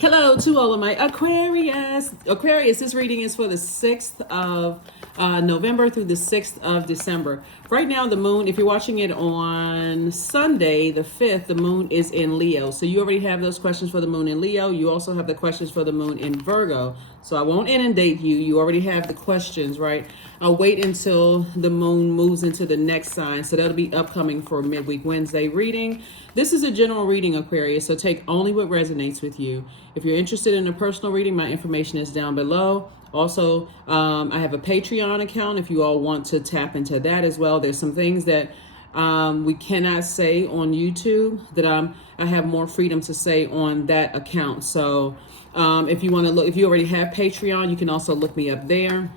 Hello to all of my Aquarius. Aquarius, this reading is for the 6th of November through the 6th of December. Right now, the moon, if you're watching it on Sunday, the 5th, the moon is in Leo. So you already have those questions for the moon in Leo. You also have the questions for the moon in Virgo. So I won't inundate you. You already have the questions, right? I'll wait until the moon moves into the next sign. So that'll be upcoming for midweek Wednesday reading. This is a general reading, Aquarius, so take only what resonates with you. If you're interested in a personal reading, my information is down below. Also, I have a Patreon account if you all want to tap into that as well. There's some things that we cannot say on YouTube that I have more freedom to say on that account. So if you want to look, if you already have Patreon, you can also look me up there,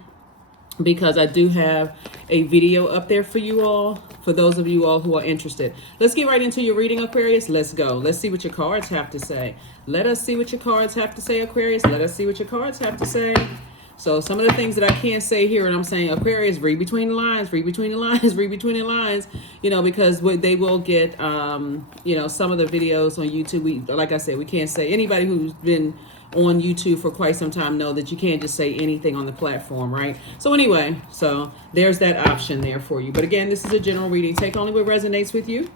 because I do have a video up there for you all, for those of you all who are interested. Let's get right into your reading, Aquarius. Let's go. Let's see what your cards have to say. Let us see what your cards have to say, Aquarius. Let us see what your cards have to say. So some of the things that I can't say here, and I'm saying, Aquarius, read between the lines, read between the lines, read between the lines, you know, because they will get, you know, some of the videos on YouTube. Like I said, we can't say, anybody who's been on YouTube for quite some time know that you can't just say anything on the platform, right? So anyway, so there's that option there for you. But again, this is a general reading. Take only what resonates with you.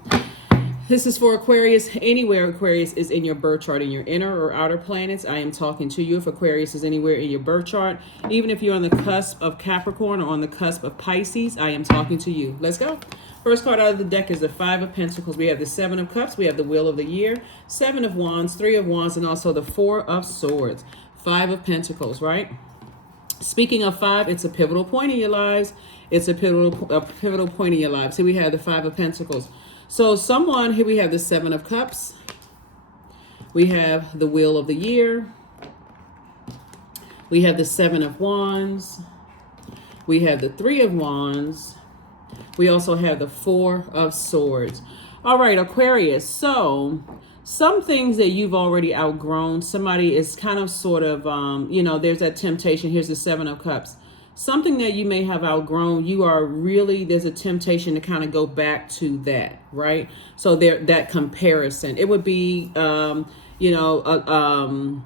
This is for Aquarius. Anywhere Aquarius is in your birth chart, in your inner or outer planets, I am talking to you. If Aquarius is anywhere in your birth chart, even if you're on the cusp of Capricorn or on the cusp of Pisces, I am talking to you. Let's go. First card out of the deck is the Five of Pentacles. We have the Seven of Cups. We have the Wheel of the Year, Seven of Wands, Three of Wands, and also the Four of Swords. Five of Pentacles, right? Speaking of five, it's a pivotal point in your lives. It's a pivotal point in your lives. Here we have the Five of Pentacles. So someone, here we have the Seven of Cups. We have the Wheel of the Year. We have the Seven of Wands. We have the Three of Wands. We also have the Four of Swords. All right, Aquarius. So some things that you've already outgrown, somebody is kind of sort of, you know, there's that temptation. Here's the Seven of Cups. Something that you may have outgrown, you are really, there's a temptation to kind of go back to that, right? So there, that comparison, it would be, you know,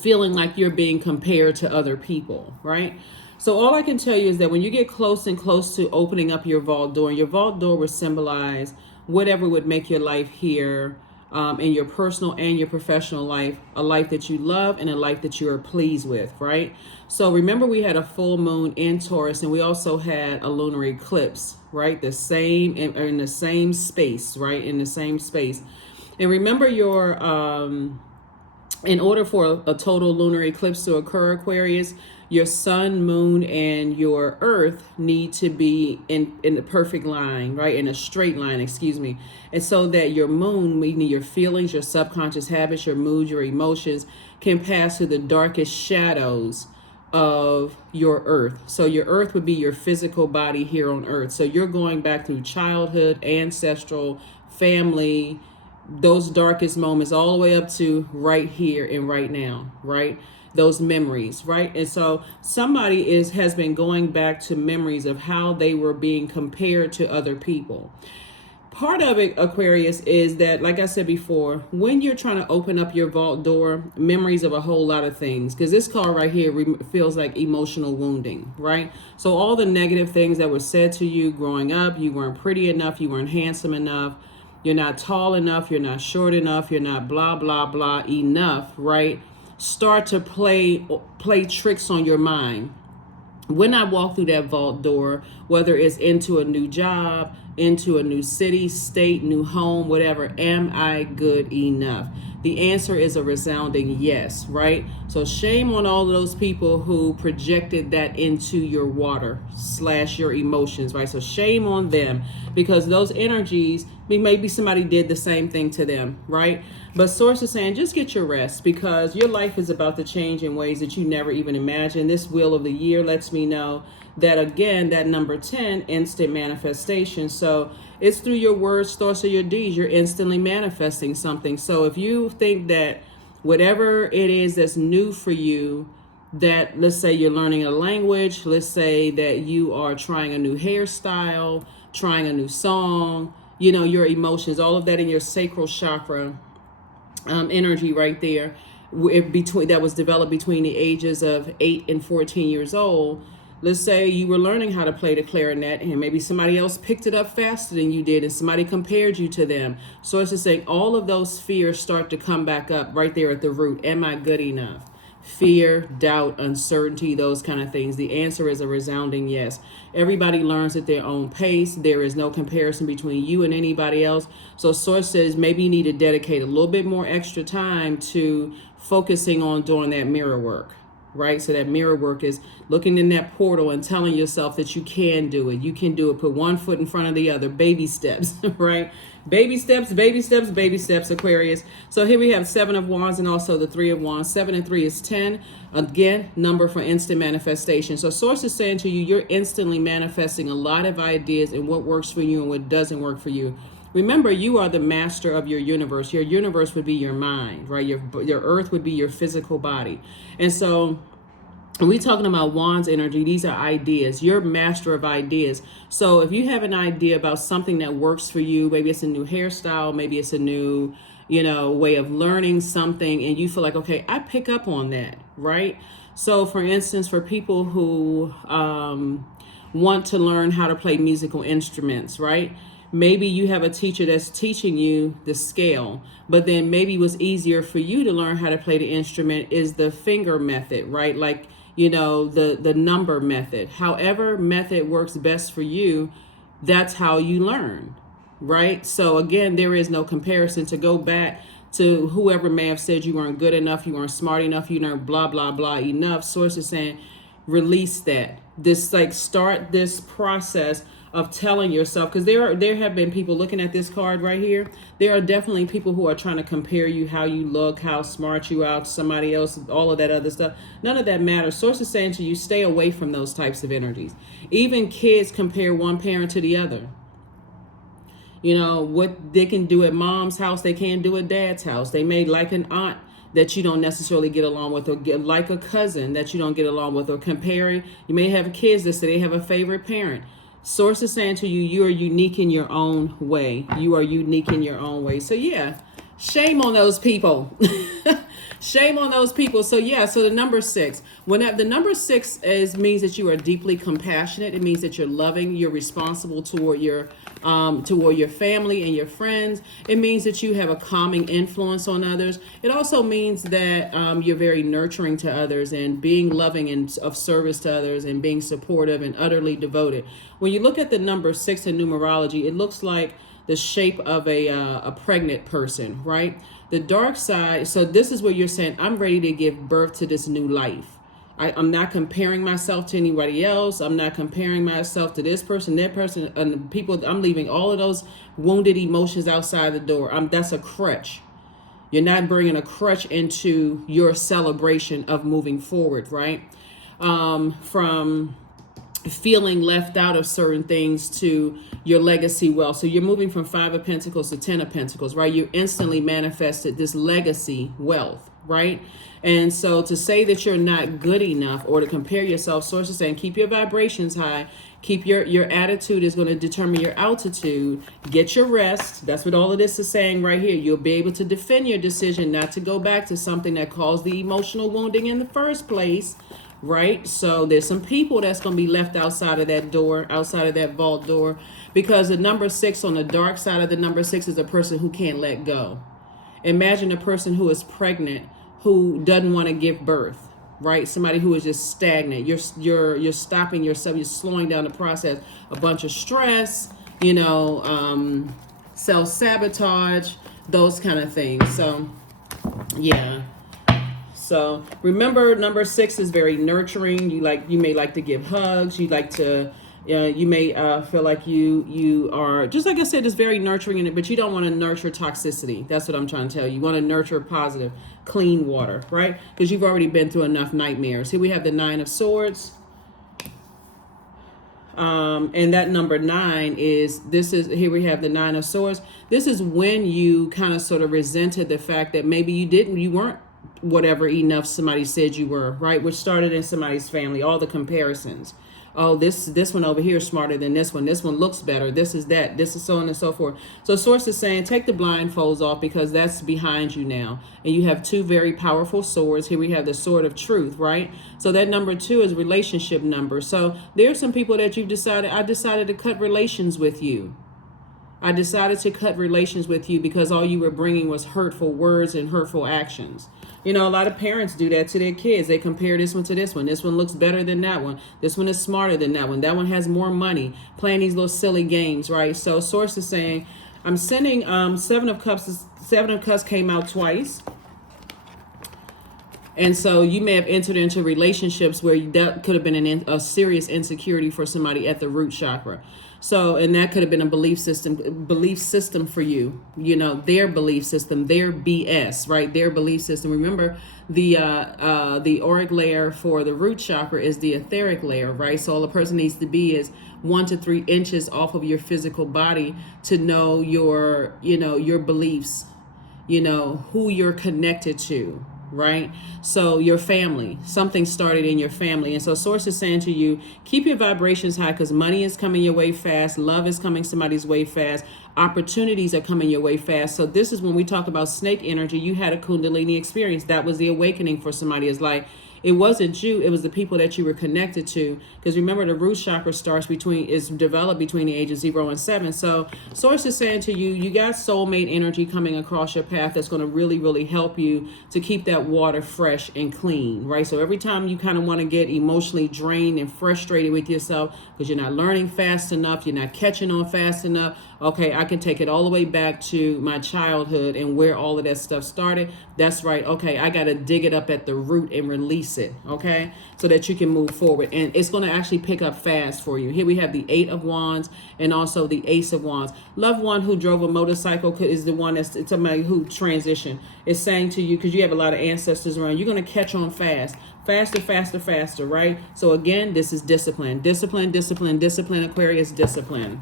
feeling like you're being compared to other people, right? So all I can tell you is that when you get close and close to opening up your vault door will symbolize whatever would make your life here, in your personal and your professional life, a life that you love and a life that you are pleased with, right? So remember, we had a full moon in Taurus, and we also had a lunar eclipse, right? The same, in the same space, right? In the same space. And remember your, in order for a total lunar eclipse to occur, Aquarius, your sun, moon, and your earth need to be in the perfect line, right? In a straight line, excuse me. And so that your moon, meaning your feelings, your subconscious habits, your moods, your emotions, can pass through the darkest shadows of your earth. So your earth would be your physical body here on earth. So you're going back through childhood, ancestral, family, those darkest moments, all the way up to right here and right now, right? Those memories, right? And so somebody has been going back to memories of how they were being compared to other people. Part of it, Aquarius, is that, like I said before, when you're trying to open up your vault door, memories of a whole lot of things, because this card right here feels like emotional wounding, right? So all the negative things that were said to you growing up, you weren't pretty enough, you weren't handsome enough, you're not tall enough, you're not short enough, you're not blah, blah, blah enough, right? Start to play tricks on your mind. When I walk through that vault door, whether it's into a new job, into a new city, state, new home, whatever, am I good enough? The answer is a resounding yes, right? So shame on all of those people who projected that into your water / your emotions, right? So shame on them, because those energies, maybe somebody did the same thing to them, right? But Source is saying, just get your rest, because your life is about to change in ways that you never even imagined. This Wheel of the Year lets me know that, again, that number 10, instant manifestation. So it's through your words, thoughts, or your deeds, you're instantly manifesting something. So if you think that whatever it is that's new for you, that, let's say you're learning a language, let's say that you are trying a new hairstyle, trying a new song, you know, your emotions, all of that in your sacral chakra energy right there. between that was developed between the ages of 8 and 14 years old. Let's say you were learning how to play the clarinet and maybe somebody else picked it up faster than you did and somebody compared you to them. So it's just saying all of those fears start to come back up right there at the root. Am I good enough? Fear, doubt, uncertainty, those kind of things. The answer is a resounding yes. Everybody learns at their own pace. There is no comparison between you and anybody else. So Source says maybe you need to dedicate a little bit more extra time to focusing on doing that mirror work, right? So that mirror work is looking in that portal and telling yourself that you can do it. You can do it. Put one foot in front of the other. Baby steps, right? Baby steps, baby steps, baby steps, Aquarius. So here we have 7 of Wands and also the 3 of Wands. 7 and 3 is 10. Again, number for instant manifestation. So Source is saying to you, you're instantly manifesting a lot of ideas and what works for you and what doesn't work for you. Remember, you are the master of your universe. Your universe would be your mind, right? Your earth would be your physical body. And so when we're talking about Wands energy, these are ideas. You're master of ideas. So if you have an idea about something that works for you, maybe it's a new hairstyle, maybe it's a new, way of learning something, and you feel like, okay, I pick up on that, right? So for instance, for people who want to learn how to play musical instruments, right? Maybe you have a teacher that's teaching you the scale, but then maybe what's easier for you to learn how to play the instrument is the finger method, right? Like, the number method. However method works best for you, that's how you learn, right? So again, there is no comparison. To go back to whoever may have said you weren't good enough, you weren't smart enough, you weren't blah, blah, blah enough. Source is saying, release that. Start this process of telling yourself, because there have been people looking at this card right here. There are definitely people who are trying to compare you, how you look, how smart you are to somebody else, all of that other stuff. None of that matters. Source is saying to you, stay away from those types of energies. Even kids compare one parent to the other. What they can do at mom's house, they can't do at dad's house. They may like an aunt that you don't necessarily get along with, or get like a cousin that you don't get along with, or comparing. You may have kids that say they have a favorite parent. Source is saying to you, you are unique in your own way. You are unique in your own way. So yeah, shame on those people. Shame on those people. So yeah, so the number 6. The number 6 means that you are deeply compassionate. It means that you're loving, you're responsible toward your family and your friends. It means that you have a calming influence on others. It also means that you're very nurturing to others and being loving and of service to others and being supportive and utterly devoted. When you look at the number 6 in numerology, it looks like the shape of a pregnant person, right? The dark side, so this is where you're saying, I'm ready to give birth to this new life. I'm not comparing myself to anybody else. I'm not comparing myself to this person, that person, and the people. I'm leaving all of those wounded emotions outside the door. That's a crutch. You're not bringing a crutch into your celebration of moving forward, right? From feeling left out of certain things to your legacy wealth. So you're moving from 5 of Pentacles to 10 of Pentacles, right? You instantly manifested this legacy wealth, right? And so to say that you're not good enough or to compare yourself, Source is saying keep your vibrations high, keep your attitude is going to determine your altitude, get your rest. That's what all of this is saying right here. You'll be able to defend your decision not to go back to something that caused the emotional wounding in the first place, right? So there's some people that's going to be left outside of that door, outside of that vault door, because the number 6 on the dark side of the number 6 is a person who can't let go. Imagine a person who is pregnant, who doesn't want to give birth, right? Somebody who is just stagnant. You're stopping yourself. You're slowing down the process. A bunch of stress, self-sabotage, those kind of things. So, yeah. So remember, number 6 is very nurturing. You may like to give hugs. You like to, you may feel like you are, just like I said, it's very nurturing in it, but you don't want to nurture toxicity. That's what I'm trying to tell you. You want to nurture positive, clean water, right? Because you've already been through enough nightmares. Here we have the 9 of Swords. And that number 9 here we have the 9 of Swords. This is when you kind of sort of resented the fact that maybe you weren't whatever enough somebody said you were, right? Which started in somebody's family, all the comparisons. oh, this one over here is smarter than this one. This one looks better. This is that. This is so on and so forth. So Source is saying, take the blindfolds off because that's behind you now. And you have two very powerful swords. Here we have the sword of truth, right? So that number 2 is relationship number. So there's some people that you've decided, I decided to cut relations with you. I decided to cut relations with you because all you were bringing was hurtful words and hurtful actions. You know, a lot of parents do that to their kids. They compare this one to this one. This one looks better than that one. This one is smarter than that one. That one has more money. Playing these little silly games, right? So Source is saying, I'm sending Seven of Cups. Seven of Cups came out twice. And so you may have entered into relationships where that could have been a serious insecurity for somebody at the root chakra. So, and that could have been a belief system for you, you know, their belief system, their BS, right? Their belief system. Remember, the auric layer for the root chakra is the etheric layer, right? So all a person needs to be is 1 to 3 inches off of your physical body to know your, you know, your beliefs, you know, who you're connected to. Right? So your family, something started in your family. And so Source is saying to you, keep your vibrations high because money is coming your way fast. Love is coming somebody's way fast. Opportunities are coming your way fast. So this is when we talk about snake energy. You had a Kundalini experience. That was the awakening for somebody. It's like, it wasn't you, it was the people that you were connected to. Because remember, the root chakra is developed between the ages 0 and 7. So Source is saying to you, you got soulmate energy coming across your path that's going to really, really help you to keep that water fresh and clean, right? So every time you kind of want to get emotionally drained and frustrated with yourself because you're not learning fast enough, you're not catching on fast enough, okay, I can take it all the way back to my childhood and where all of that stuff started. That's right. Okay, I got to dig it up at the root and release it, okay, so that you can move forward. And it's going to actually pick up fast for you. Here we have the 8 of Wands and also the Ace of Wands. Loved one who drove a motorcycle is the one that's somebody who transitioned. It's saying to you, because you have a lot of ancestors around, you're going to catch on fast. Faster, faster, faster, right? So again, this is discipline. Discipline, discipline, discipline, Aquarius, discipline.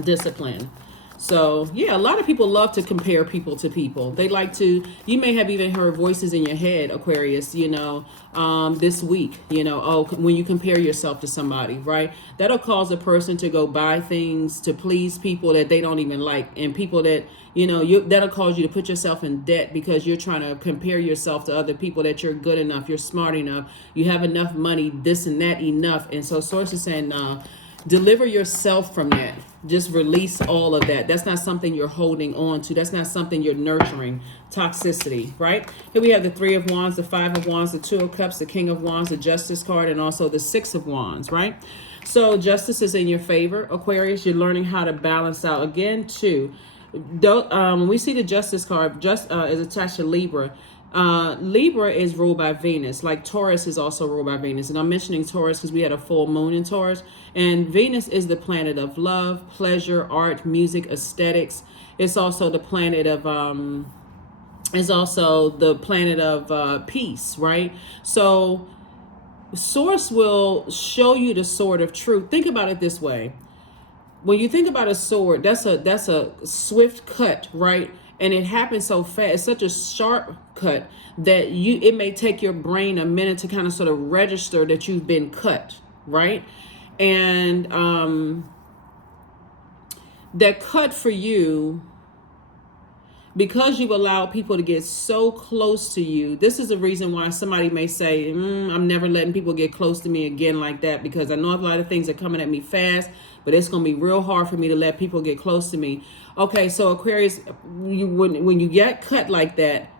Discipline. So yeah, a lot of people love to compare people to people. They like to, you may have even heard voices in your head, Aquarius, you know, this week, you know, oh, when you compare yourself to somebody, right? That'll cause a person to go buy things to please people that they don't even like, and people that, you know, that'll cause you to put yourself in debt because you're trying to compare yourself to other people that you're good enough, you're smart enough, you have enough money, this and that enough. And so Source is saying, deliver yourself from that. Just release all of that. That's not something you're holding on to. That's not something you're nurturing. Toxicity, right? Here we have the 3 of Wands, the 5 of Wands, the 2 of Cups, the King of Wands, the Justice card, and also the 6 of Wands, right? So justice is in your favor, Aquarius. You're learning how to balance out. Again, too, when we see the Justice card, is attached to Libra. Libra is ruled by Venus, like Taurus is also ruled by Venus. And I'm mentioning Taurus because we had a full moon in Taurus. And Venus is the planet of love, pleasure, art, music, aesthetics. It's also the planet of peace, right? So Source will show you the sword of truth. Think about it this way. When you think about a sword, that's a swift cut, right? And it happens so fast. It's such a sharp cut that it may take your brain a minute to kind of sort of register that you've been cut, right? And that cut for you, because you've allowed people to get so close to you, this is the reason why somebody may say, I'm never letting people get close to me again like that, because I know a lot of things are coming at me fast, but it's going to be real hard for me to let people get close to me. Okay, so Aquarius, when you get cut like that,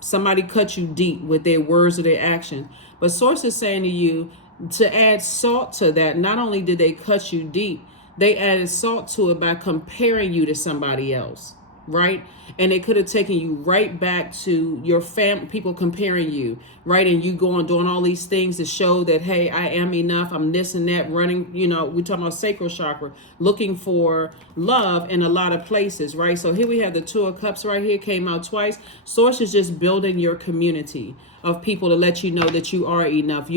somebody cut you deep with their words or their action. But Source is saying to you to add salt to that. Not only did they cut you deep, they added salt to it by comparing you to somebody else, right? And it could have taken you right back to your people comparing you, right? And you going doing all these things to show that, hey, I am enough, I'm this and that, running, you know, we're talking about sacral chakra, looking for love in a lot of places, right? So here we have the 2 of Cups right here, came out twice. Source is just building your community of people to let you know that you are enough.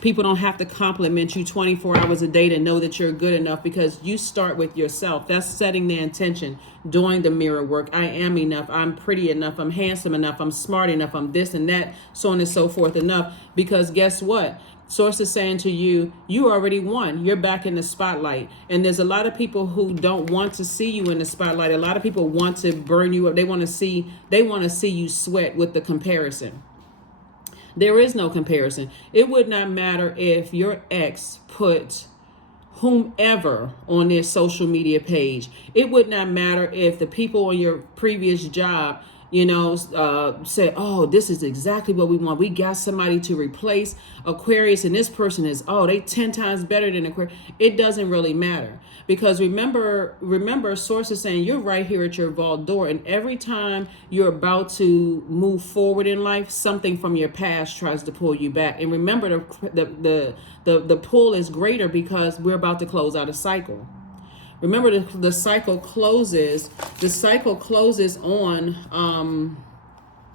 People don't have to compliment you 24 hours a day to know that you're good enough, because you start with yourself. That's setting the intention. doing the mirror work. I am enough. I'm pretty enough. I'm handsome enough. I'm smart enough. I'm this and that, so on and so forth enough. Because guess what? Source is saying to you, you already won. You're back in the spotlight. And there's a lot of people who don't want to see you in the spotlight. A lot of people want to burn you up. They want to see you sweat with the comparison. There is no comparison. It would not matter if your ex put whomever on their social media page. It would not matter if the people on your previous job, say, oh, this is exactly what we want. We got somebody to replace Aquarius, and this person is, they 10 times better than Aquarius. It doesn't really matter, because remember, Source is saying you're right here at your vault door, and every time you're about to move forward in life, something from your past tries to pull you back. And remember, the pull is greater because we're about to close out a cycle. Remember, the cycle closes. The cycle closes on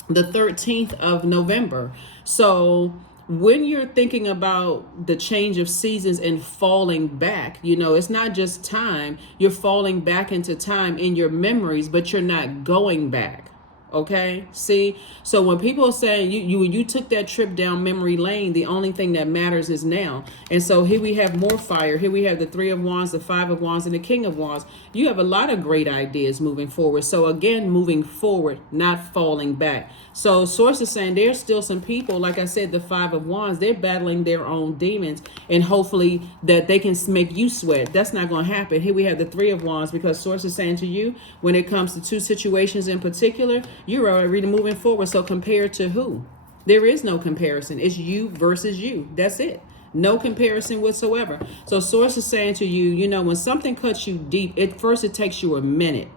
the 13th of November. So when you're thinking about the change of seasons and falling back, it's not just time. You're falling back into time in your memories, but you're not going back. Okay, see, so when people are saying you took that trip down memory lane, the only thing that matters is now. And so here we have more fire. Here we have the 3 of Wands, the 5 of Wands, and the King of Wands. You have a lot of great ideas moving forward. So again, moving forward, not falling back. So Source is saying there's still some people, like I said, the 5 of Wands, they're battling their own demons, and hopefully that they can make you sweat. That's not going to happen. Here we have the 3 of Wands, because Source is saying to you, when it comes to 2 situations in particular, you're already moving forward. So compared to who? There is no comparison. It's you versus you. That's it. No comparison whatsoever. So Source is saying to you, when something cuts you deep, it takes you a minute.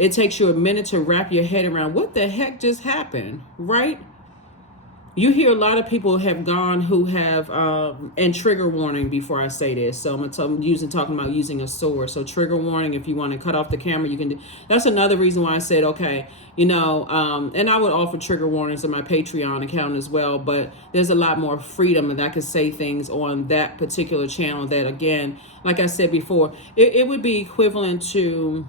It takes you a minute to wrap your head around what the heck just happened, right? You hear a lot of people have gone who have, and trigger warning before I say this. So I'm talking about using a sword. So trigger warning, if you want to cut off the camera, you can do. That's another reason why I said, okay, and I would offer trigger warnings on my Patreon account as well. But there's a lot more freedom, and I can say things on that particular channel that, again, like I said before, it would be equivalent to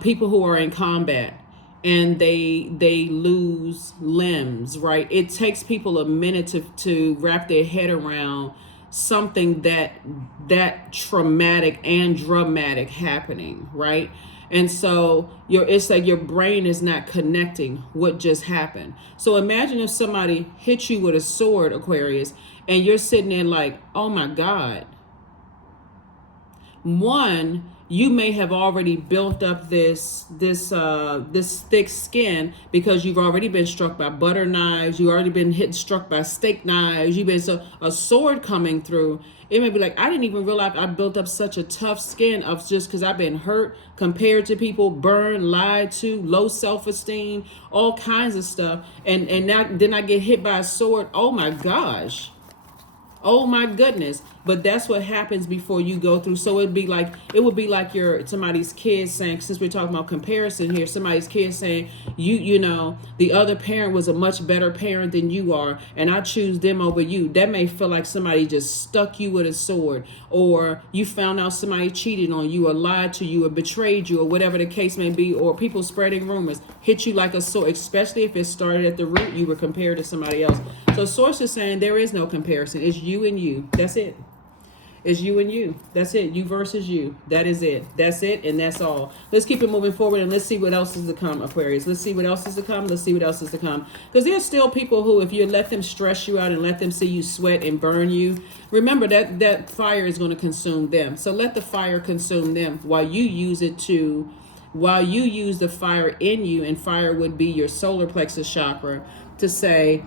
people who are in combat and they lose limbs, right? It takes people a minute to wrap their head around something that traumatic and dramatic happening, right? And so it's like your brain is not connecting what just happened. So imagine if somebody hit you with a sword, Aquarius, and you're sitting there like, oh my God. One, you may have already built up this thick skin because you've already been struck by butter knives. You've already been struck by steak knives. You've been a sword coming through. It may be like, I didn't even realize I built up such a tough skin of just because I've been hurt, compared to people, burned, lied to, low self-esteem, all kinds of stuff. And now then I get hit by a sword. Oh my gosh. Oh my goodness. But that's what happens before you go through. So it would be like somebody's kid saying, since we're talking about comparison here, somebody's kid saying, the other parent was a much better parent than you are, and I choose them over you. That may feel like somebody just stuck you with a sword, or you found out somebody cheated on you or lied to you or betrayed you or whatever the case may be, or people spreading rumors hit you like a sword, especially if it started at the root, you were compared to somebody else. So Source is saying there is no comparison. It's you and you. That's it. It's you and you. That's it. You versus you. That is it. That's it. And that's all. Let's keep it moving forward, and let's see what else is to come, Aquarius. Let's see what else is to come. Let's see what else is to come. Because there's still people who, if you let them stress you out and let them see you sweat and burn you, remember that fire is going to consume them. So let the fire consume them while you use the fire in you, and fire would be your solar plexus chakra, to say,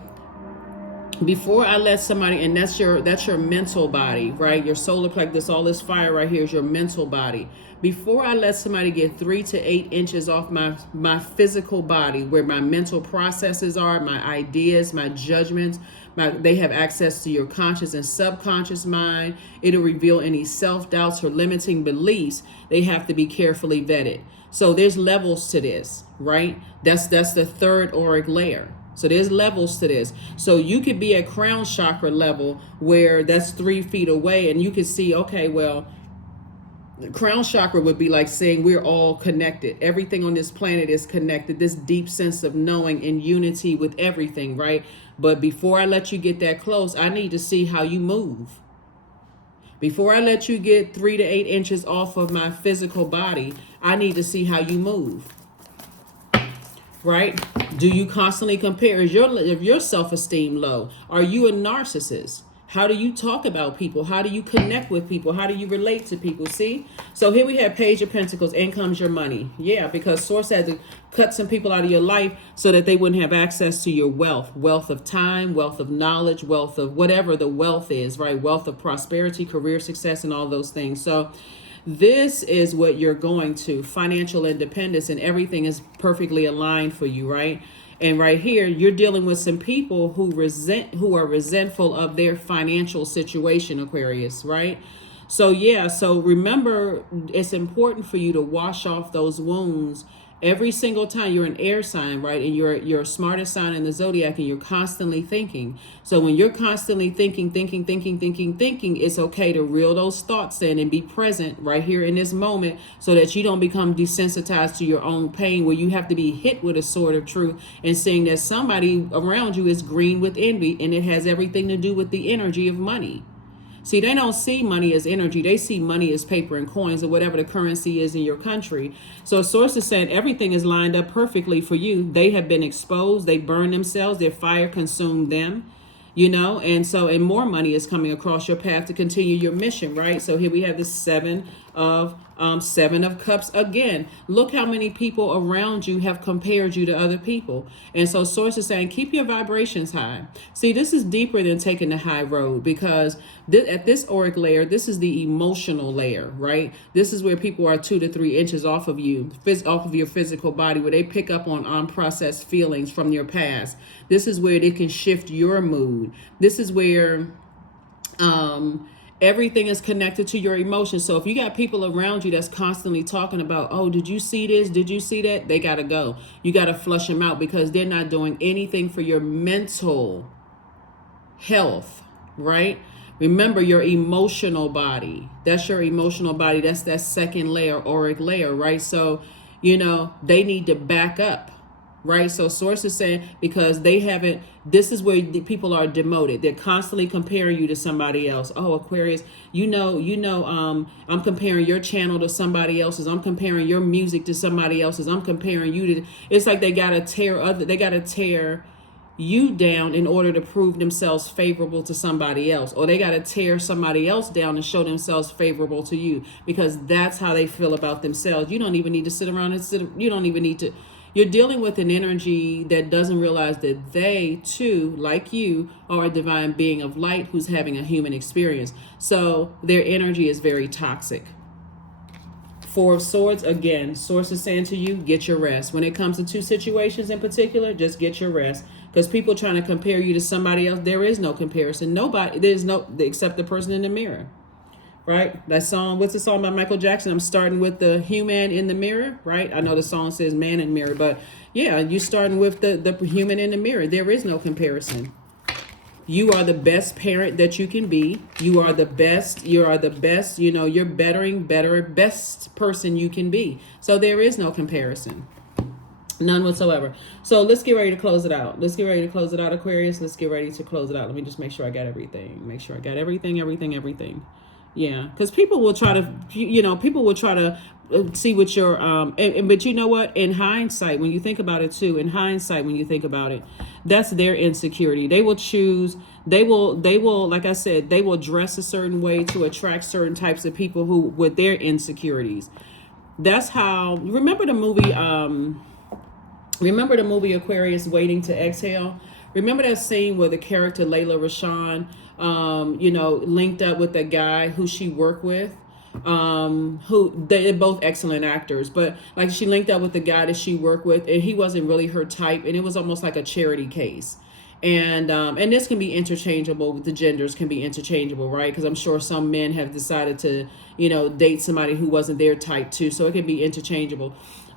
before I let somebody, and that's your mental body, right? Your solar plexus, all this fire right here is your mental body. Before I let somebody get 3 to 8 inches off my physical body, where my mental processes are, my ideas, my judgments, they have access to your conscious and subconscious mind. It'll reveal any self-doubts or limiting beliefs. They have to be carefully vetted. So there's levels to this, right? That's the third auric layer. So there's levels to this. So you could be at crown chakra level, where that's 3 feet away, and you can see, okay, well, The crown chakra would be like saying we're all connected. Everything on this planet is connected. This deep sense of knowing and unity with everything, right? But before I let you get that close, I need to see how you move. Before I let you get 3 to 8 inches off of my physical body, I need to see how you move. Right? Do you constantly compare? Is your self-esteem low? Are you a narcissist? How do you talk about people? How do you connect with people? How do you relate to people? See? So here we have Page of Pentacles. In comes your money. Yeah, because Source had to cut some people out of your life so that they wouldn't have access to your wealth. Wealth of time, wealth of knowledge, wealth of whatever the wealth is, right? Wealth of prosperity, career success, and all those things. So this is what you're going to. Financial independence, and everything is perfectly aligned for you, right? And right here, you're dealing with some people who are resentful of their financial situation, Aquarius, right? So yeah, so remember, it's important for you to wash off those wounds every single time. You're an air sign, right? And you're a smartest sign in the zodiac, and you're constantly thinking. So when you're constantly thinking, it's okay to reel those thoughts in and be present right here in this moment, so that you don't become desensitized to your own pain, where you have to be hit with a sword of truth and seeing that somebody around you is green with envy, and it has everything to do with the energy of money. See, they don't see money as energy. They see money as paper and coins, or whatever the currency is in your country. So Source is saying everything is lined up perfectly for you. They have been exposed. They burned themselves. Their fire consumed them, and more money is coming across your path to continue your mission, right? So here we have the Seven of Cups again. Look how many people around you have compared you to other people. And so Source is saying, keep your vibrations high. See, this is deeper than taking the high road, because at this auric layer, this is the emotional layer, right? This is where people are 2 to 3 inches off of you, off of your physical body, where they pick up on unprocessed feelings from your past. This is where they can shift your mood. This is where everything is connected to your emotions. So if you got people around you that's constantly talking about, oh, did you see this? Did you see that? They got to go. You got to flush them out, because they're not doing anything for your mental health, right? Remember your emotional body. That's your emotional body. That's that second layer, auric layer, right? So, they need to back up. Right. So Source is saying, because they haven't, this is where the people are demoted. They're constantly comparing you to somebody else. Oh, Aquarius, I'm comparing your channel to somebody else's. I'm comparing your music to somebody else's. I'm comparing you to, it's like they got to tear you down in order to prove themselves favorable to somebody else, or they got to tear somebody else down and show themselves favorable to you, because that's how they feel about themselves. You don't even need to sit around you don't even need to. You're dealing with an energy that doesn't realize that they, too, like you, are a divine being of light who's having a human experience. So their energy is very toxic. Four of Swords, again, Source is saying to you, get your rest. When it comes to 2 situations in particular, just get your rest. Because people trying to compare you to somebody else, there is no comparison. Except the person in the mirror. Right? That song, what's the song by Michael Jackson? I'm starting with the human in the mirror, right? I know the song says man in the mirror, but yeah, you're starting with the human in the mirror. There is no comparison. You are the best parent that you can be. You are the best. You're best person you can be. So there is no comparison. None whatsoever. So let's get ready to close it out. Aquarius. Let's get ready to close it out. Let me just make sure I got everything. Everything. Yeah, because people will try to, see what you're, but you know what? In hindsight, when you think about it, that's their insecurity. They will choose, like I said, they will dress a certain way to attract certain types of people with their insecurities. That's how, remember the movie Aquarius, Waiting to Exhale? Remember that scene where the character Layla Rashawn, linked up with the guy who she worked with, who they're both excellent actors, but like she linked up with the guy that she worked with, and he wasn't really her type, and it was almost like a charity case. And this can be interchangeable. The genders can be interchangeable, right? Because I'm sure some men have decided to, date somebody who wasn't their type too. So it can be interchangeable.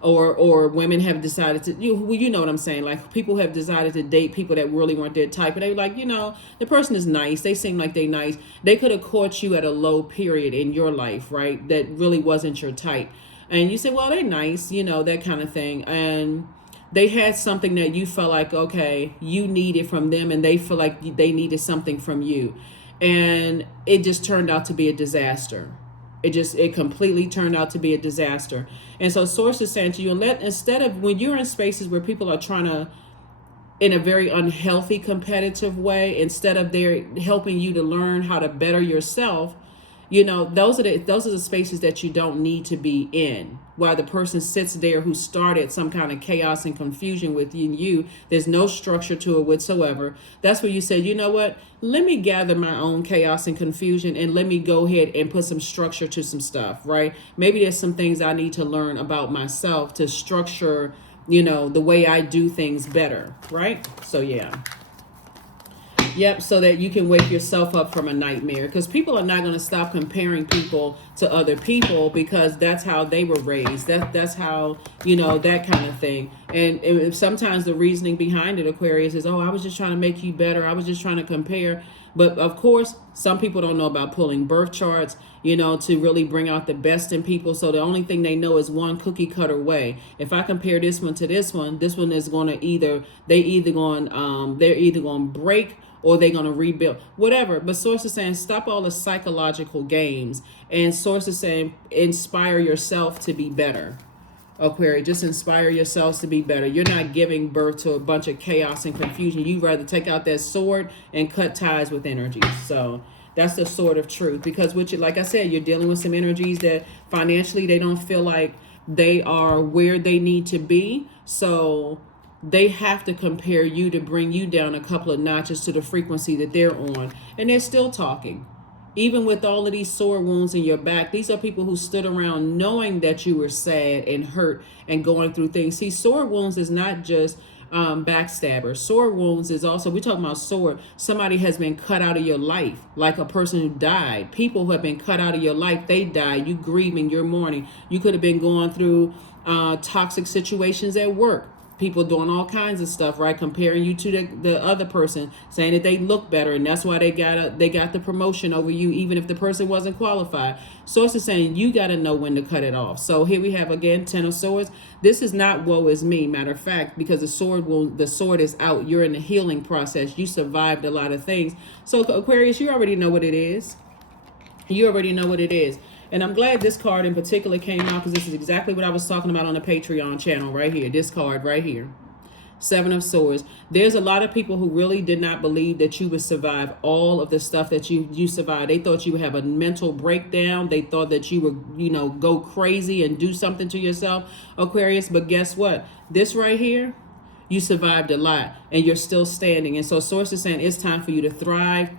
or women have decided to, you know what I'm saying, like people have decided to date people that really weren't their type, and they were like, the person is nice, they seem like they nice, they could have caught you at a low period in your life, right, that really wasn't your type, and you said, well, they're nice, that kind of thing, and they had something that you felt like, okay, you needed from them, and they feel like they needed something from you, and it just turned out to be a disaster. It completely turned out to be a disaster. And so source is saying to you, instead of, when you're in spaces where people are trying to, in a very unhealthy competitive way, instead of they're helping you to learn how to better yourself, those are the spaces that you don't need to be in. While the person sits there who started some kind of chaos and confusion within you, there's no structure to it whatsoever. That's where you say, you know what? Let me gather my own chaos and confusion, and let me go ahead and put some structure to some stuff, right? Maybe there's some things I need to learn about myself to structure, the way I do things better, right? So yeah. Yep, so that you can wake yourself up from a nightmare, because people are not going to stop comparing people to other people, because that's how they were raised. That's how, that kind of thing. And sometimes the reasoning behind it, Aquarius, is, oh, I was just trying to make you better. I was just trying to compare. But of course, some people don't know about pulling birth charts, to really bring out the best in people. So the only thing they know is one cookie cutter way. If I compare this one to this one is going to they're either going to break, or they're going to rebuild, whatever. But source is saying, stop all the psychological games. And source is saying, inspire yourself to be better. Aquarius, just inspire yourselves to be better. You're not giving birth to a bunch of chaos and confusion. You'd rather take out that sword and cut ties with energies. So that's the sword of truth. Because like I said, you're dealing with some energies that financially they don't feel like they are where they need to be. So they have to compare you to bring you down a couple of notches to the frequency that they're on. And they're still talking. Even with all of these sore wounds in your back, these are people who stood around knowing that you were sad and hurt and going through things. See, sore wounds is not just backstabbers. Sore wounds is also, we're talking about sword. Somebody has been cut out of your life, like a person who died. People who have been cut out of your life, they died. You grieving, you're mourning. You could have been going through toxic situations at work. People doing all kinds of stuff, right? Comparing you to the other person, saying that they look better, and that's why they got the promotion over you, even if the person wasn't qualified. Source is saying you got to know when to cut it off. So here we have again 10 of swords. This is not woe is me. Matter of fact, because the sword is out. You're in the healing process. You survived a lot of things. So Aquarius, you already know what it is. You already know what it is. And I'm glad this card in particular came out, because this is exactly what I was talking about on the Patreon channel right here. This card right here. 7 of Swords. There's a lot of people who really did not believe that you would survive all of the stuff that you survived. They thought you would have a mental breakdown. They thought that you would, go crazy and do something to yourself, Aquarius. But guess what? This right here, you survived a lot, and you're still standing. And so source is saying it's time for you to thrive,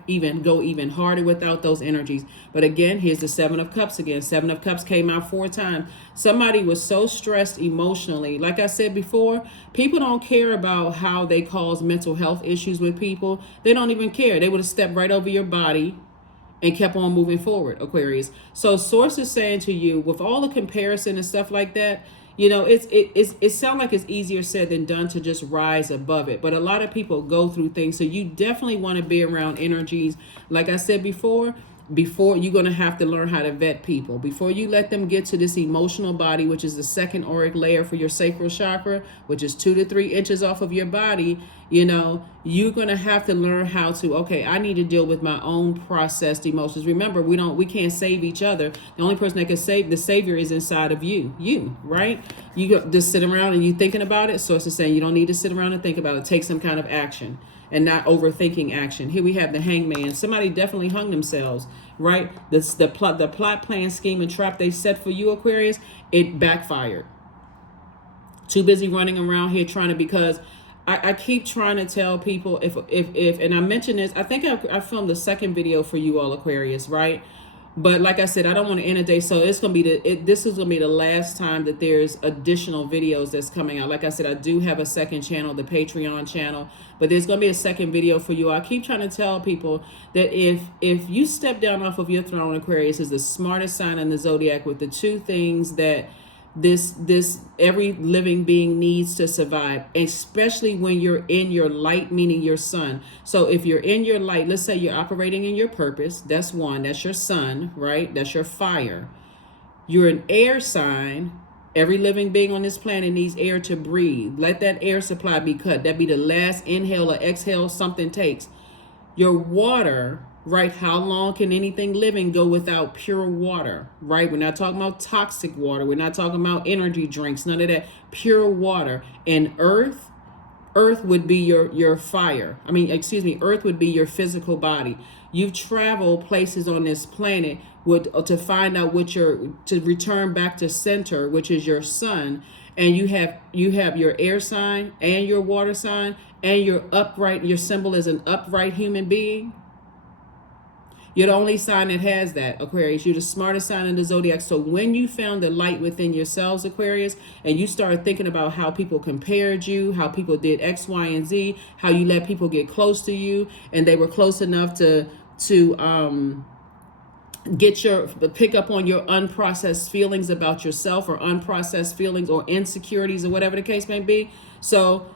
go even harder without those energies. But again, here's the 7 of Cups again. 7 of Cups came out 4 times. Somebody was so stressed emotionally. Like I said before, people don't care about how they cause mental health issues with people. They don't even care. They would have stepped right over your body and kept on moving forward, Aquarius. So source is saying to you, with all the comparison and stuff like that, it sounds like it's easier said than done to just rise above it. But a lot of people go through things. So you definitely want to be around energies. Like I said before you're going to have to learn how to vet people. Before you let them get to this emotional body, which is the second auric layer for your sacral chakra, which is 2 to 3 inches off of your body, you're going to have to learn how to, okay, I need to deal with my own processed emotions. Remember, we can't save each other. The only person that can save, the savior is inside of you, right? You just sit around and you thinking about it. So it's saying you don't need to sit around and think about it. Take some kind of action. And not overthinking action. Here we have the Hangman. Somebody definitely hung themselves, right? The plot, plan, scheme, and trap they set for you, Aquarius, it backfired. Too busy running around here trying to, because I keep trying to tell people if and I mentioned this, I think I filmed the second video for you all, Aquarius, right? But like I said, I don't want to inundate, so it's gonna be this is gonna be the last time that there's additional videos that's coming out. Like I said, I do have a second channel, the Patreon channel, but there's gonna be a second video for you. I keep trying to tell people that if you step down off of your throne, Aquarius is the smartest sign in the zodiac, with the 2 things that this every living being needs to survive, especially when you're in your light, meaning your sun. So if you're in your light, let's say you're operating in your purpose, that's one, that's your sun, right? That's your fire. You're an air sign. Every living being on this planet needs air to breathe. Let that air supply be cut. That be the last inhale or exhale something takes. Your water, right? How long can anything living go without pure water, right? We're not talking about toxic water. We're not talking about energy drinks, none of that. Pure water. And earth would be your fire. Earth would be your physical body. You've traveled places on this planet to find out to return back to center, which is your sun. And you have your air sign and your water sign and your upright, your symbol is an upright human being. You're the only sign that has that, Aquarius. You're the smartest sign in the zodiac. So when you found the light within yourselves, Aquarius, and you started thinking about how people compared you, how people did X, Y, and Z, how you let people get close to you, and they were close enough to pick up on your unprocessed feelings about yourself, or unprocessed feelings or insecurities, or whatever the case may be. So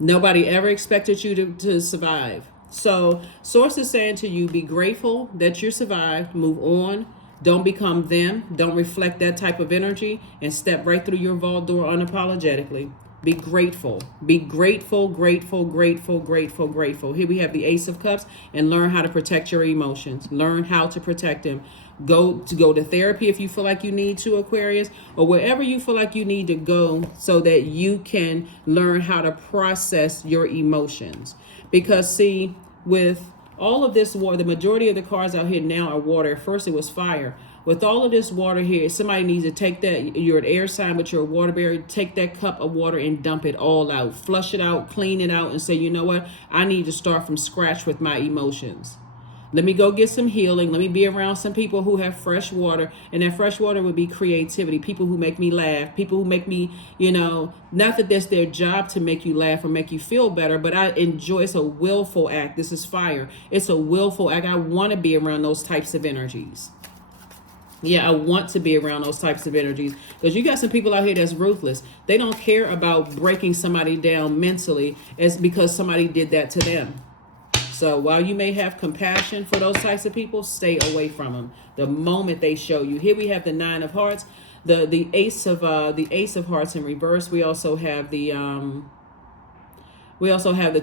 nobody ever expected you to survive. So source is saying to you, be grateful that you survived, move on, don't become them, don't reflect that type of energy, and step right through your vault door unapologetically. Be grateful. Be grateful, grateful, grateful, grateful, grateful. Here we have the Ace of Cups, and learn how to protect your emotions. Learn how to protect them. Go to therapy if you feel like you need to, Aquarius, or wherever you feel like you need to go so that you can learn how to process your emotions. Because see, with all of this water, the majority of the cards out here now are water. At first it was fire. With all of this water here, somebody needs to take that, you're an air sign, but you're a water bearer, take that cup of water and dump it all out. Flush it out, clean it out, and say, you know what? I need to start from scratch with my emotions. Let me go get some healing. Let me be around some people who have fresh water. And that fresh water would be creativity. People who make me laugh. People who make me, not that that's their job to make you laugh or make you feel better, but I enjoy, it's a willful act. This is fire. It's a willful act. I want to be around those types of energies. Yeah, I want to be around those types of energies, because you got some people out here that's ruthless. They don't care about breaking somebody down mentally as because somebody did that to them. So while you may have compassion for those types of people, stay away from them the moment they show you. Here we have the Nine of Hearts, the Ace of Hearts in reverse. We also have the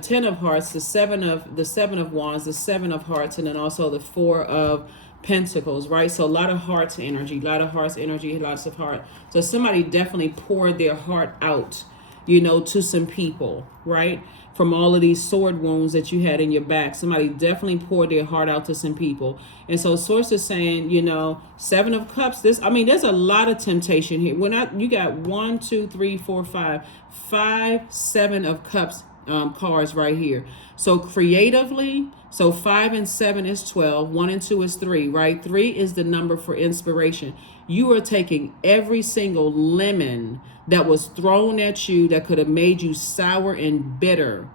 Ten of Hearts, the Seven of Wands, the Seven of Hearts, and then also the Four of Pentacles, right? So a lot of hearts energy, lots of heart. So somebody definitely poured their heart out, to some people, right? From all of these sword wounds that you had in your back, somebody definitely poured their heart out to some people. And so source is saying, Seven of Cups, there's a lot of temptation here. You got 1, 2, 3, 4, 5 Seven of Cups cards right here. So creatively, so 5 and 7 is 12, 1 and 2 is 3, right? 3 is the number for inspiration. You are taking every single lemon that was thrown at you that could have made you sour and bitter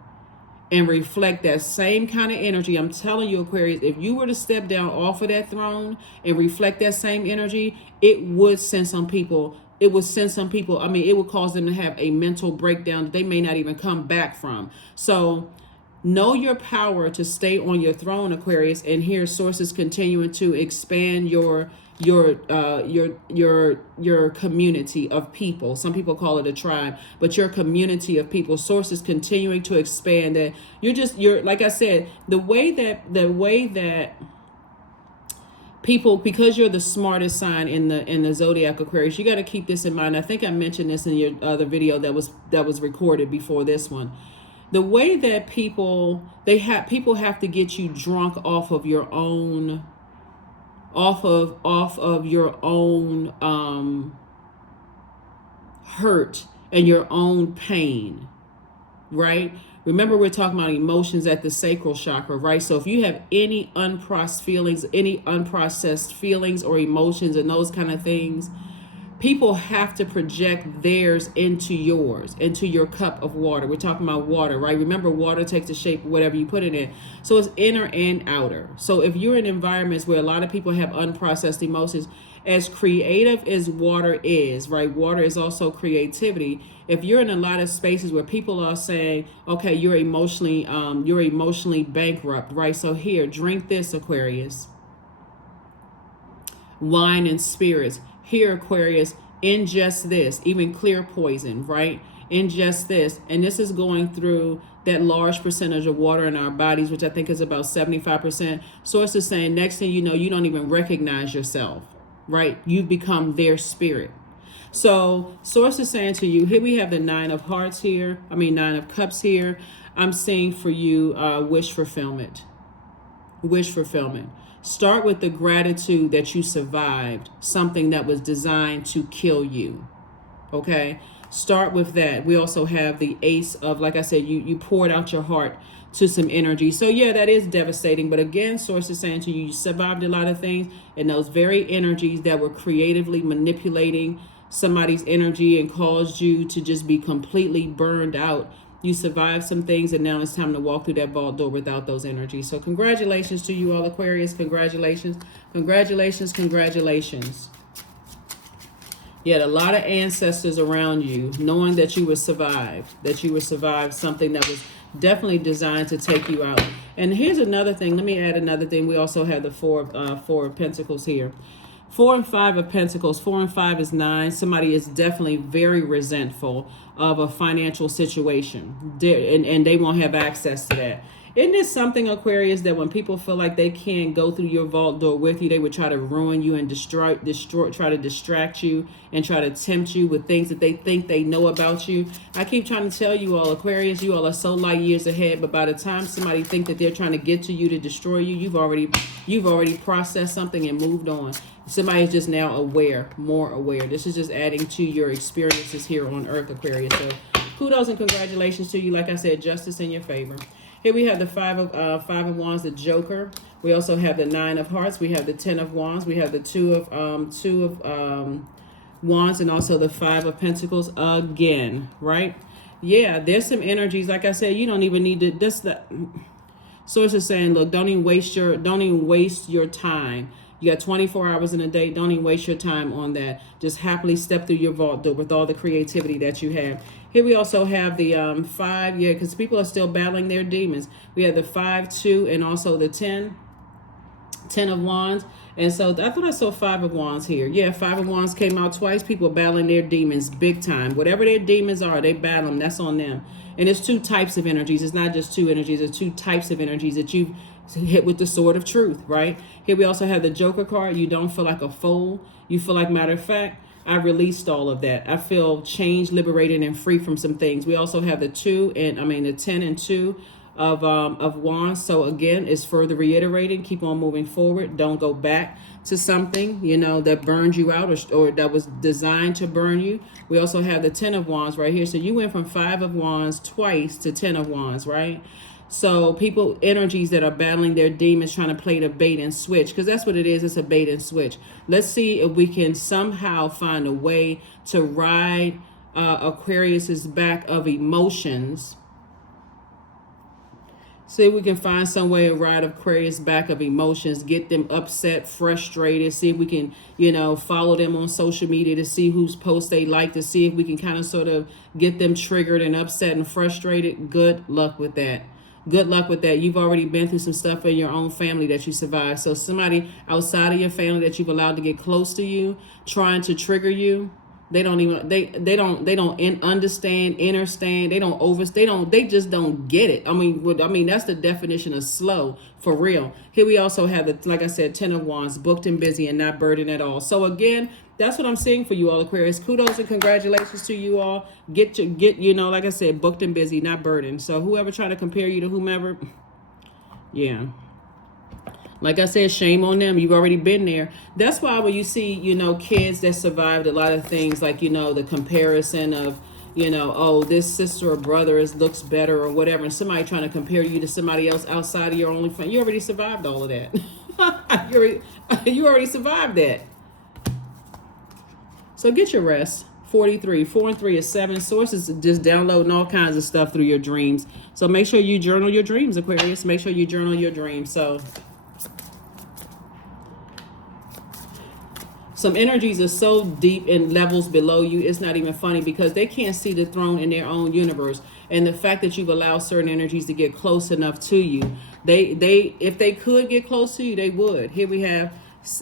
and reflect that same kind of energy. I'm telling you, Aquarius, if you were to step down off of that throne and reflect that same energy, it would send some people, it would cause them to have a mental breakdown that they may not even come back from. So know your power to stay on your throne, Aquarius. And here sources continuing to expand your community of people. Some people call it a tribe, but your community of people. Sources continuing to expand that. You're like I said, the way that people, because you're the smartest sign in the zodiac, Aquarius, you got to keep this in mind. I think I mentioned this in your other video that was recorded before this one. The way that people have to get you drunk off of your own hurt and your own pain, right? Remember, we're talking about emotions at the sacral chakra, right? So if you have any unprocessed feelings or emotions and those kind of things, people have to project theirs into yours, into your cup of water. We're talking about water, right? Remember, water takes the shape of whatever you put it in. So it's inner and outer. So if you're in environments where a lot of people have unprocessed emotions, as creative as water is, right? Water is also creativity. If you're in a lot of spaces where people are saying, okay, you're emotionally bankrupt, right? So here, drink this, Aquarius. Wine and spirits. Here, Aquarius, ingest this, even clear poison, right? Ingest this. And this is going through that large percentage of water in our bodies, which I think is about 75%. Source is saying, next thing you know, you don't even recognize yourself, right? You've become their spirit. So Source is saying to you, here we have the Nine of Cups here. I'm seeing for you wish fulfillment. Wish fulfillment. Start with the gratitude that you survived something that was designed to kill you. Okay? Start with that. We also have the Ace of, like I said, you poured out your heart to some energy. So yeah, that is devastating. But again, Source is saying to you, you survived a lot of things, and those very energies that were creatively manipulating somebody's energy and caused you to just be completely burned out. You survived some things, and now it's time to walk through that vault door without those energies. So congratulations to you all, Aquarius. Congratulations. Congratulations. Congratulations. You had a lot of ancestors around you, knowing that you were survived, something that was definitely designed to take you out. And here's another thing. Let me add another thing. We also have the four of Pentacles here. 4 and 5 of Pentacles. 4 and 5 is 9. Somebody is definitely very resentful of a financial situation, and they won't have access to that. Isn't this something, Aquarius, that when people feel like they can't go through your vault door with you, they would try to ruin you and try to distract you and try to tempt you with things that they think they know about you? I keep trying to tell you all, Aquarius, you all are so light years ahead, but by the time somebody think that they're trying to get to you to destroy you, you've already processed something and moved on. Somebody is just now aware, more aware. This is just adding to your experiences here on Earth, Aquarius. So kudos and congratulations to you. Like I said, justice in your favor. Here we have the five of Wands, the Joker. We also have the 9 of Hearts. We have the 10 of Wands. We have the 2 of Wands, and also the 5 of Pentacles again, right? Yeah, there's some energies. Like I said, you don't even need to. Source is saying, look, don't even waste your time. You got 24 hours in a day. Don't even waste your time on that. Just happily step through your vault door with all the creativity that you have. Here we also have the 5, because people are still battling their demons. We have the 5, 2, and also the 10 of Wands. And so I thought I saw 5 of Wands here. Yeah, 5 of Wands came out twice. People are battling their demons big time. Whatever their demons are, they battle them. That's on them. And it's 2 types of energies. It's not just 2 energies. It's 2 types of energies that you've hit with the sword of truth, right? Here we also have the Joker card. You don't feel like a fool. You feel like, matter of fact, I released all of that. I feel changed, liberated, and free from some things. We also have the 10 and 2 of Wands. So again, it's further reiterating, keep on moving forward. Don't go back to something, that burned you out or that was designed to burn you. We also have the 10 of Wands right here. So you went from 5 of Wands twice to 10 of Wands, right? So people, energies that are battling their demons, trying to play the bait and switch, because that's what it is. It's a bait and switch. Let's see if we can somehow find a way to ride Aquarius's back of emotions. See if we can find some way to ride Aquarius back of emotions, get them upset, frustrated. See if we can, follow them on social media to see whose posts they like, to see if we can kind of sort of get them triggered and upset and frustrated. Good luck with that. Good luck with that. You've already been through some stuff in your own family that you survived. So somebody outside of your family that you've allowed to get close to you, trying to trigger you, they don't understand, they just don't get it. I mean that's the definition of slow, for real. Here we also have like I said, 10 of Wands, booked and busy and not burdened at all. So again, that's what I'm seeing for you all, Aquarius. Kudos and congratulations to you all. Get like I said, booked and busy, not burdened. So whoever trying to compare you to whomever, yeah. Like I said, shame on them. You've already been there. That's why when you see, kids that survived a lot of things, like, the comparison of, oh, this sister or brother looks better or whatever, and somebody trying to compare you to somebody else outside of your only friend. You already survived all of that. you already survived that. So get your rest. 43. 4 and 3 is 7. Sources just downloading all kinds of stuff through your dreams. So make sure you journal your dreams, Aquarius. Make sure you journal your dreams. So some energies are so deep in levels below you, it's not even funny, because they can't see the throne in their own universe. And the fact that you've allowed certain energies to get close enough to you, they if they could get close to you, they would. Here we have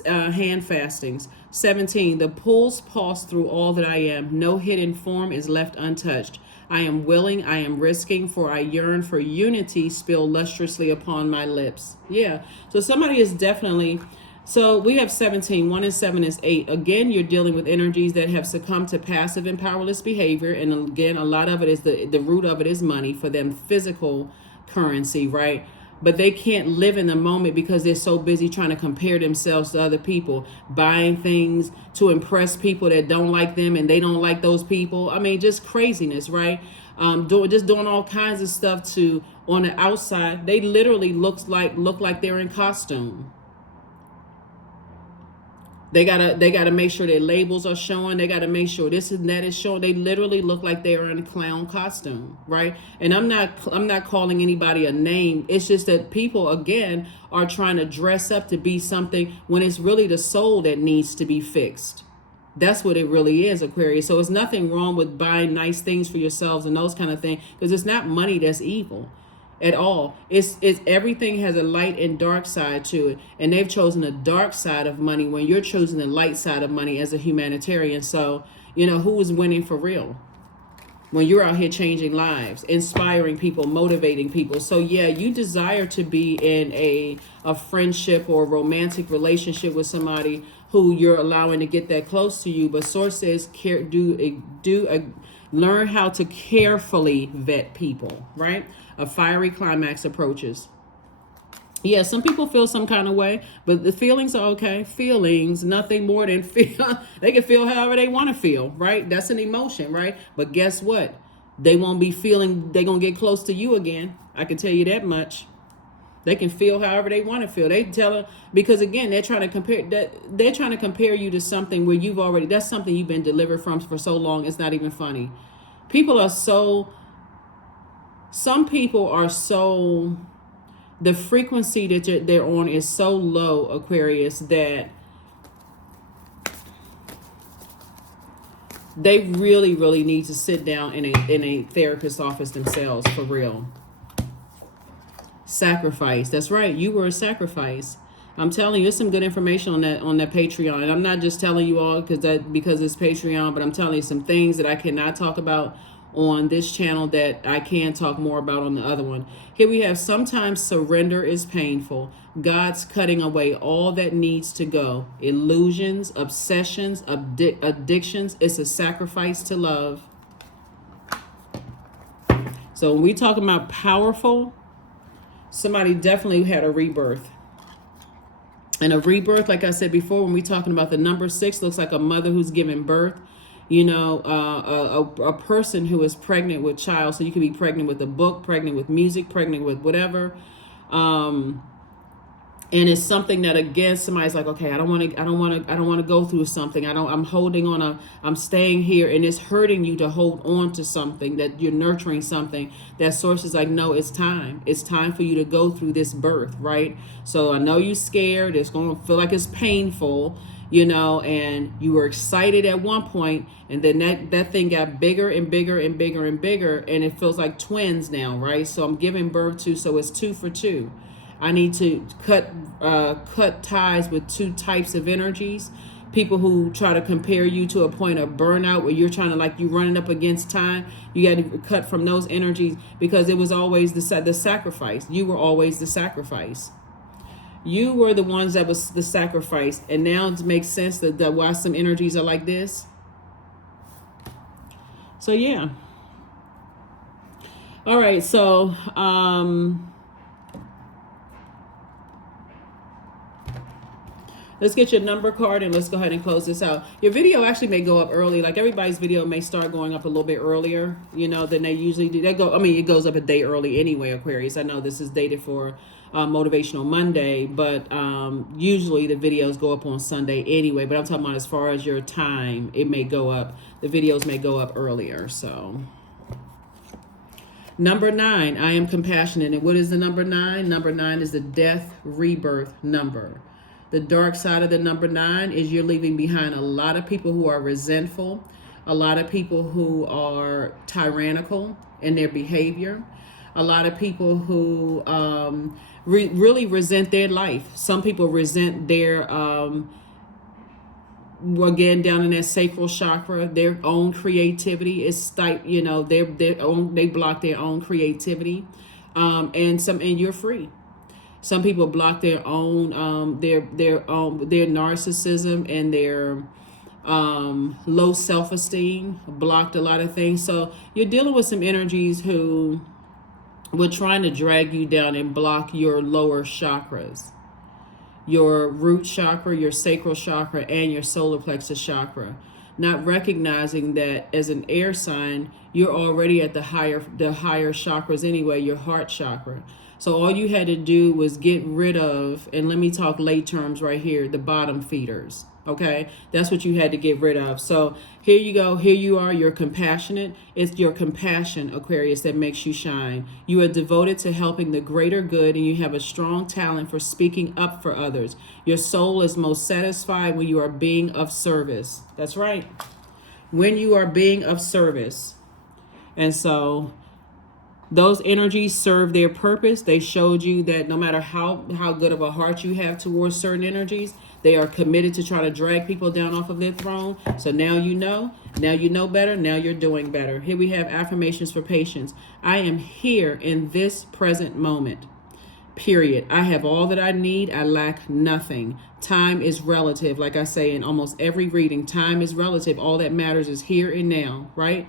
hand fastings. 17, the pulse pulse through all that I am. No hidden form is left untouched. I am willing, I am risking, for I yearn for unity spill lustrously upon my lips. Yeah, so somebody is definitely... So we have 17. 1 and 7 is 8. Again, you're dealing with energies that have succumbed to passive and powerless behavior. And again, a lot of it is the root of it is money for them, physical currency, right? But they can't live in the moment because they're so busy trying to compare themselves to other people, buying things to impress people that don't like them and they don't like those people. I mean, just craziness, right? Doing all kinds of stuff to, on the outside, they literally look like they're in costume. They gotta make sure their labels are showing. They gotta make sure this and that is showing. They literally look like they are in a clown costume, right? And I'm not calling anybody a name. It's just that people again are trying to dress up to be something when it's really the soul that needs to be fixed. That's what it really is, Aquarius. So it's nothing wrong with buying nice things for yourselves and those kind of things, because it's not money that's evil at all. It's everything has a light and dark side to it, and they've chosen the dark side of money when you're choosing the light side of money as a humanitarian. So who is winning for real when you're out here changing lives, inspiring people, motivating people? So yeah, you desire to be in a friendship or romantic relationship with somebody who you're allowing to get that close to you, but source says learn how to carefully vet people, right? A fiery climax approaches. Yeah, some people feel some kind of way, but the feelings are okay. Feelings, nothing more than feel. They can feel however they want to feel, right? That's an emotion, right? But guess what? They won't be feeling, they're going to get close to you again. I can tell you that much. They can feel however they want to feel. They tell them, because again, they're trying to compare you to something where that's something you've been delivered from for so long. It's not even funny. Some people are so, the frequency that they're on is so low, Aquarius, that they really, really need to sit down in a therapist's office themselves, for real. Sacrifice. That's right. You were a sacrifice. I'm telling you, there's some good information on that Patreon. And I'm not just telling you all because it's Patreon, but I'm telling you some things that I cannot talk about on this channel that I can talk more about on the other one. Here we have, sometimes surrender is painful. God's cutting away all that needs to go. Illusions, obsessions, addictions. It's a sacrifice to love. So when we talk about powerful, somebody definitely had a rebirth. And a rebirth, like I said before, when we're talking about the number 6, looks like a mother who's giving birth. A person who is pregnant with child. So you could be pregnant with a book, pregnant with music, pregnant with whatever. And it's something that, again, somebody's like, okay, I don't want to go through something. I'm staying here, and it's hurting you to hold on to something, that you're nurturing something. That source is like, no, it's time. It's time for you to go through this birth, right? So I know you're scared. It's going to feel like it's painful, and you were excited at one point, and then that thing got bigger and bigger and bigger and bigger, and it feels like twins now, right? So I'm giving birth to, so it's 2 for 2. I need to cut ties with 2 types of energies. People who try to compare you to a point of burnout, where you're trying to, you running up against time. You got to cut from those energies, because it was always the sacrifice. You were always the sacrifice. You were the ones that was the sacrifice. And now it makes sense that why some energies are like this. So yeah. All right. So, Let's get your number card and let's go ahead and close this out. Your video actually may go up early. Like everybody's video may start going up a little bit earlier, you know, than they usually do. It goes up a day early anyway, Aquarius. I know this is dated for Motivational Monday, but usually the videos go up on Sunday anyway. But I'm talking about as far as your time, it may go up. The videos may go up earlier, so... Number 9, I am compassionate. And what is the number 9? Number 9 is the death rebirth number. The dark side of the number 9 is you're leaving behind a lot of people who are resentful, a lot of people who are tyrannical in their behavior, a lot of people who really resent their life. Some people resent their again, down in that sacral chakra, their own creativity is you know, they block their own creativity, and you're free. Some people block their own their narcissism and their low self-esteem, blocked a lot of things. So you're dealing with some energies who were trying to drag you down and block your lower chakras. Your root chakra, your sacral chakra, and your solar plexus chakra. Not recognizing that as an air sign, you're already at the higher chakras anyway, your heart chakra. So all you had to do was get rid of, and let me talk lay terms right here, the bottom feeders. Okay, that's what you had to get rid of. So here you go. Here you are. You're compassionate. It's your compassion, Aquarius, that makes you shine. You are devoted to helping the greater good, and you have a strong talent for speaking up for others. Your soul is most satisfied when you are being of service. That's right. When you are being of service. And so those energies serve their purpose. They showed you that no matter how good of a heart you have towards certain energies, they are committed to try to drag people down off of their throne. So now you know better. Now you're doing better. Here we have affirmations for patience. I am here in this present moment. Period. I have all that I need. I lack nothing. Time is relative. Like I say in almost every reading, time is relative. All that matters is here and now, right?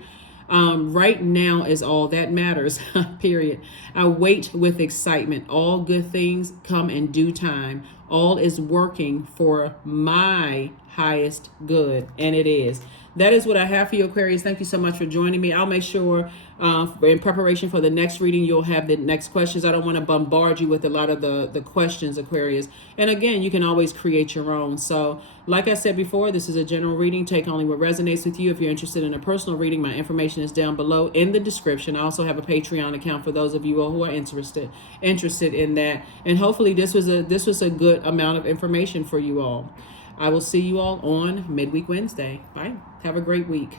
Right now is all that matters, period. I wait with excitement. All good things come in due time. All is working for my highest good, and it is. That is what I have for you, Aquarius. Thank you so much for joining me. I'll make sure in preparation for the next reading, you'll have the next questions. I don't want to bombard you with a lot of the questions, Aquarius. And again, you can always create your own. So like I said before, this is a general reading. Take only what resonates with you. If you're interested in a personal reading, my information is down below in the description. I also have a Patreon account for those of you who are interested in that. And hopefully this was a good amount of information for you all. I will see you all on Midweek Wednesday. Bye. Have a great week.